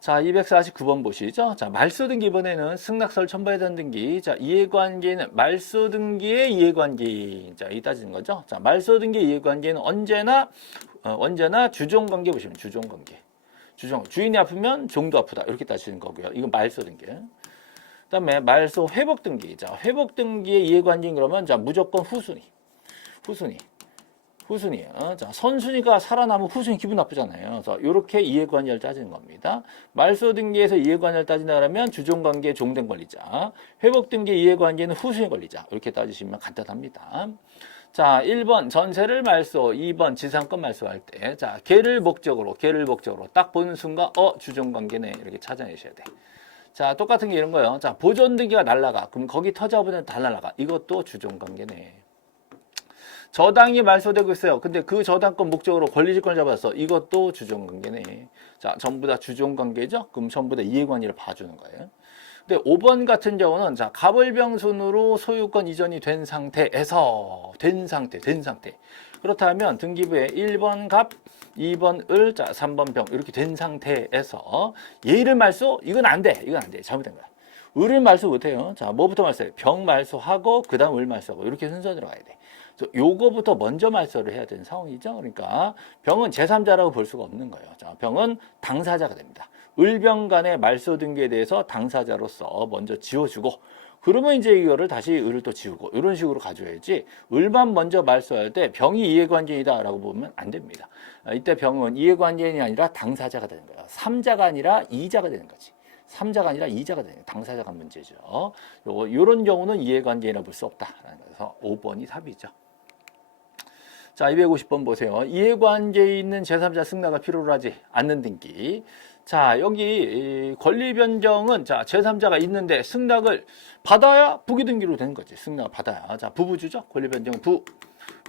자, 249번 보시죠. 자, 말소등기 이번에는 승낙서를 첨부해야 등기. 자, 이해관계는 말소등기의 이해관계. 자, 이 따지는 거죠. 자, 말소등기 이해관계는 언제나 주종관계 보시면 주종관계. 주인이 아프면 종도 아프다. 이렇게 따지는 거고요. 이건 말소등기. 그다음에 말소 회복등기. 자, 회복등기의 이해관계는 그러면 자, 무조건 후순위예요. 자, 선순위가 살아남으면 후순위 기분 나쁘잖아요. 그래서 이렇게 이해관계를 따지는 겁니다. 말소 등기에서 이해관계를 따진다 그러면 주종관계 종된 권리자, 회복 등기 이해관계는 후순위 권리자. 이렇게 따지시면 간단합니다. 자, 1번 전세를 말소, 2번 지상권 말소할 때, 자, 걔를 목적으로 딱 보는 순간 주종관계네 이렇게 찾아내셔야 돼. 자, 똑같은 게 이런 거예요. 자, 보존 등기가 날라가. 그럼 거기 터져보면 다 날라가. 이것도 주종관계네. 저당이 말소되고 있어요. 근데 그 저당권 목적으로 권리질권을 잡았어. 이것도 주종관계네. 자, 전부 다 주종관계죠? 그럼 전부 다 이해관계를 봐주는 거예요. 근데 5번 같은 경우는 자, 갑을병순으로 소유권 이전이 된 상태에서 된 상태. 그렇다면 등기부에 1번 갑, 2번 을, 자, 3번 병 이렇게 된 상태에서 얘를 말소? 이건 안 돼. 잘못된 거야. 을을 말소 못해요. 자, 뭐부터 말소해? 병 말소하고 그 다음 을 말소하고 이렇게 순서 들어가야 돼. 요거부터 먼저 말소를 해야 되는 상황이죠. 그러니까 병은 제3자라고 볼 수가 없는 거예요. 자, 병은 당사자가 됩니다. 을병 간의 말소 등기에 대해서 당사자로서 먼저 지워주고 그러면 이제 이거를 다시 을을 또 지우고 이런 식으로 가져야지 을만 먼저 말소할 때 병이 이해관계이다라고 보면 안 됩니다. 이때 병은 이해관계인이 아니라 당사자가 되는 거예요. 3자가 아니라 2자가 되는 거지. 3자가 아니라 2자가 되는 거예요. 당사자가 문제죠. 요런 경우는 이해관계인이라 볼 수 없다라는 거에서 5번이 답이죠. 자, 250번 보세요. 이해관계에 있는 제3자 승낙을 필요로 하지 않는 등기. 자, 여기 권리 변경은 자, 제3자가 있는데 승낙을 받아야 부기등기로 되는 거지. 승낙을 받아야. 자, 부부주죠. 권리 변경은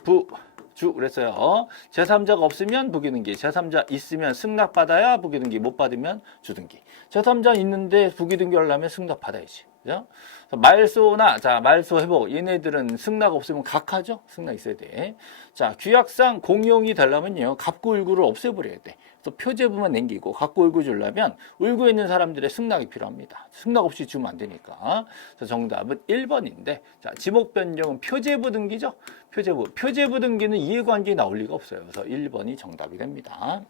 부주 그랬어요. 제3자가 없으면 부기등기. 제3자 있으면 승낙 받아야 부기등기. 못 받으면 주등기. 제3자 있는데 부기등기 하려면 승낙 받아야지. 그죠? 말소나, 자, 말소 회복. 얘네들은 승낙 없으면 각하죠? 승낙 있어야 돼. 자, 규약상 공용이 되려면요. 갑구 을구를 없애버려야 돼. 그래서 표제부만 남기고 갑구 을구 주려면 을구에 있는 사람들의 승낙이 필요합니다. 승낙 없이 주면 안 되니까. 그래서 정답은 1번인데, 자, 지목 변경은 표제부 등기죠? 표제부 등기는 이해관계에 나올 리가 없어요. 그래서 1번이 정답이 됩니다.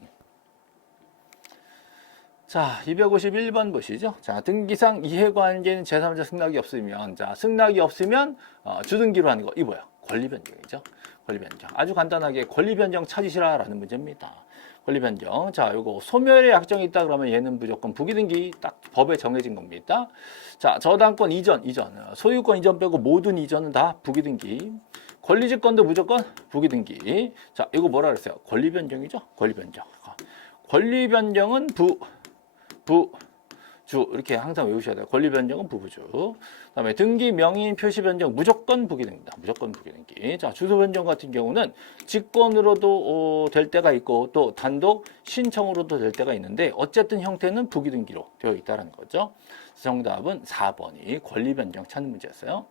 자, 251번 보시죠. 자, 등기상 이해관계는 제3자 승낙이 없으면, 자, 승낙이 없으면 주등기로 하는 거, 이 뭐야? 권리변경이죠. 권리변경. 아주 간단하게 권리변경 찾으시라라는 문제입니다. 권리변경. 자, 요거 소멸의 약정이 있다 그러면 얘는 무조건 부기등기 딱 법에 정해진 겁니다. 자, 저당권 이전. 소유권 이전 빼고 모든 이전은 다 부기등기. 권리질권도 무조건 부기등기. 자, 이거 뭐라 그랬어요? 권리변경이죠. 권리변경. 권리변경은 부주 이렇게 항상 외우셔야 돼요. 권리 변경은 부부주. 그다음에 등기 명의인 표시 변경 무조건 부기등기다. 무조건 부기등기. 자, 주소 변경 같은 경우는 직권으로도 될 때가 있고 또 단독 신청으로도 될 때가 있는데 어쨌든 형태는 부기등기로 되어 있다는 거죠. 정답은 4번이 권리 변경 찾는 문제였어요.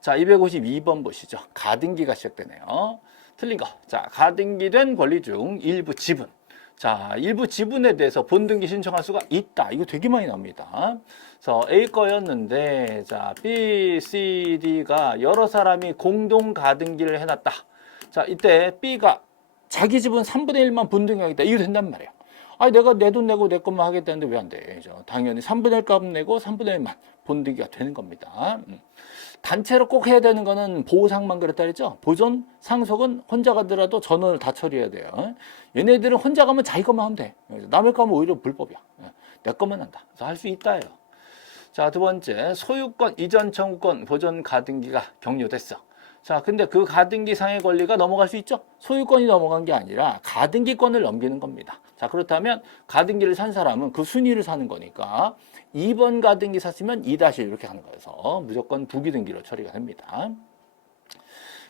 자, 252번 보시죠. 가등기가 시작되네요. 틀린 거. 자, 가등기된 권리 중 일부 지분. 자, 일부 지분에 대해서 본등기 신청할 수가 있다. 이거 되게 많이 나옵니다. 그래서 A 거였는데, 자, B, C, D가 여러 사람이 공동 가등기를 해놨다. 자, 이때 B가 자기 지분 3분의 1만 본등기하겠다. 이거 된단 말이에요. 아니, 내가 내 돈 내고 내 것만 하겠다는데 왜 안 돼? 당연히 3분의 1 값 내고 3분의 1만 본등기가 되는 겁니다. 단체로 꼭 해야 되는 거는 보상만 그랬다 그랬죠? 보존, 상속은 혼자 가더라도 전원을 다 처리해야 돼요. 얘네들은 혼자 가면 자기 것만 하면 돼. 남의 거 하면 오히려 불법이야. 내 것만 한다. 그래서 할 수 있다예요. 자, 두 번째, 소유권 이전 청구권 보존 가등기가 격려됐어. 자, 근데 그 가등기 상의 권리가 넘어갈 수 있죠? 소유권이 넘어간 게 아니라 가등기권을 넘기는 겁니다. 자, 그렇다면 가등기를 산 사람은 그 순위를 사는 거니까 2번 가등기 샀으면 2- 이렇게 하는 거여서 무조건 부기등기로 처리가 됩니다.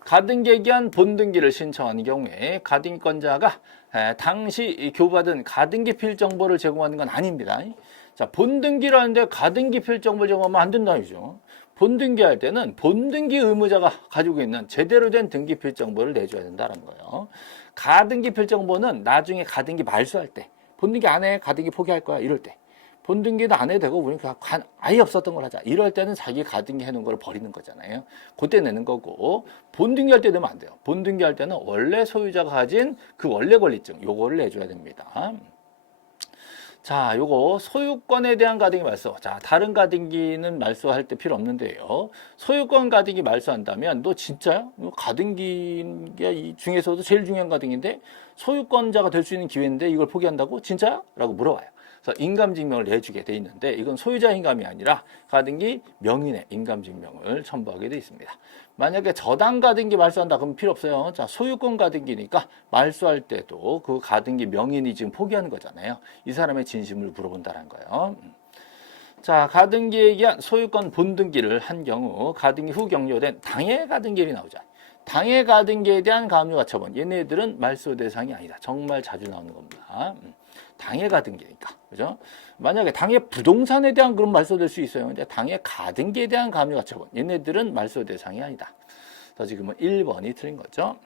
가등기에 기한 본등기를 신청하는 경우에 가등기권자가 당시 교부받은 가등기 필 정보를 제공하는 건 아닙니다. 자, 본등기라는데 가등기 필 정보를 제공하면 안 된다 이죠. 본등기 할 때는 본등기 의무자가 가지고 있는 제대로 된 등기 필 정보를 내줘야 된다는 거예요. 가등기 필 정보는 나중에 가등기 말소할 때 본등기 안 해. 가등기 포기할 거야. 이럴 때. 본등기도 안 해도 되고 우리는 그냥 아예 없었던 걸 하자. 이럴 때는 자기 가등기 해놓은 걸 버리는 거잖아요. 그때 내는 거고 본등기 할 때 내면 안 돼요. 본등기 할 때는 원래 소유자가 가진 그 원래 권리증 요거를 내줘야 됩니다. 자, 요거 소유권에 대한 가등기 말소. 자, 다른 가등기는 말소할 때 필요 없는데요. 소유권 가등기 말소한다면 너 진짜야? 가등기가 이 중에서도 제일 중요한 가등기인데 소유권자가 될 수 있는 기회인데 이걸 포기한다고? 진짜야? 라고 물어봐요. 그래서 인감증명을 내주게 돼 있는데 이건 소유자 인감이 아니라 가등기 명인의 인감증명을 첨부하게 돼 있습니다. 만약에 저당 가등기 말소한다 그러면 필요 없어요. 자, 소유권 가등기니까 말소할 때도 그 가등기 명인이 지금 포기하는 거잖아요. 이 사람의 진심을 물어본다는 거예요. 자, 가등기에 의한 소유권 본등기를 한 경우 가등기 후 격려된 당해 가등기일이 나오죠. 당해 가등기에 대한 가압류가처분 얘네들은 말소 대상이 아니다. 정말 자주 나오는 겁니다. 당해 가등기니까 그죠? 만약에 당해 부동산에 대한 그런 말소될 수 있어요. 근데 당해 가등기에 대한 가압류가처분 얘네들은 말소 대상이 아니다. 그래서 지금은 1번이 틀린 거죠.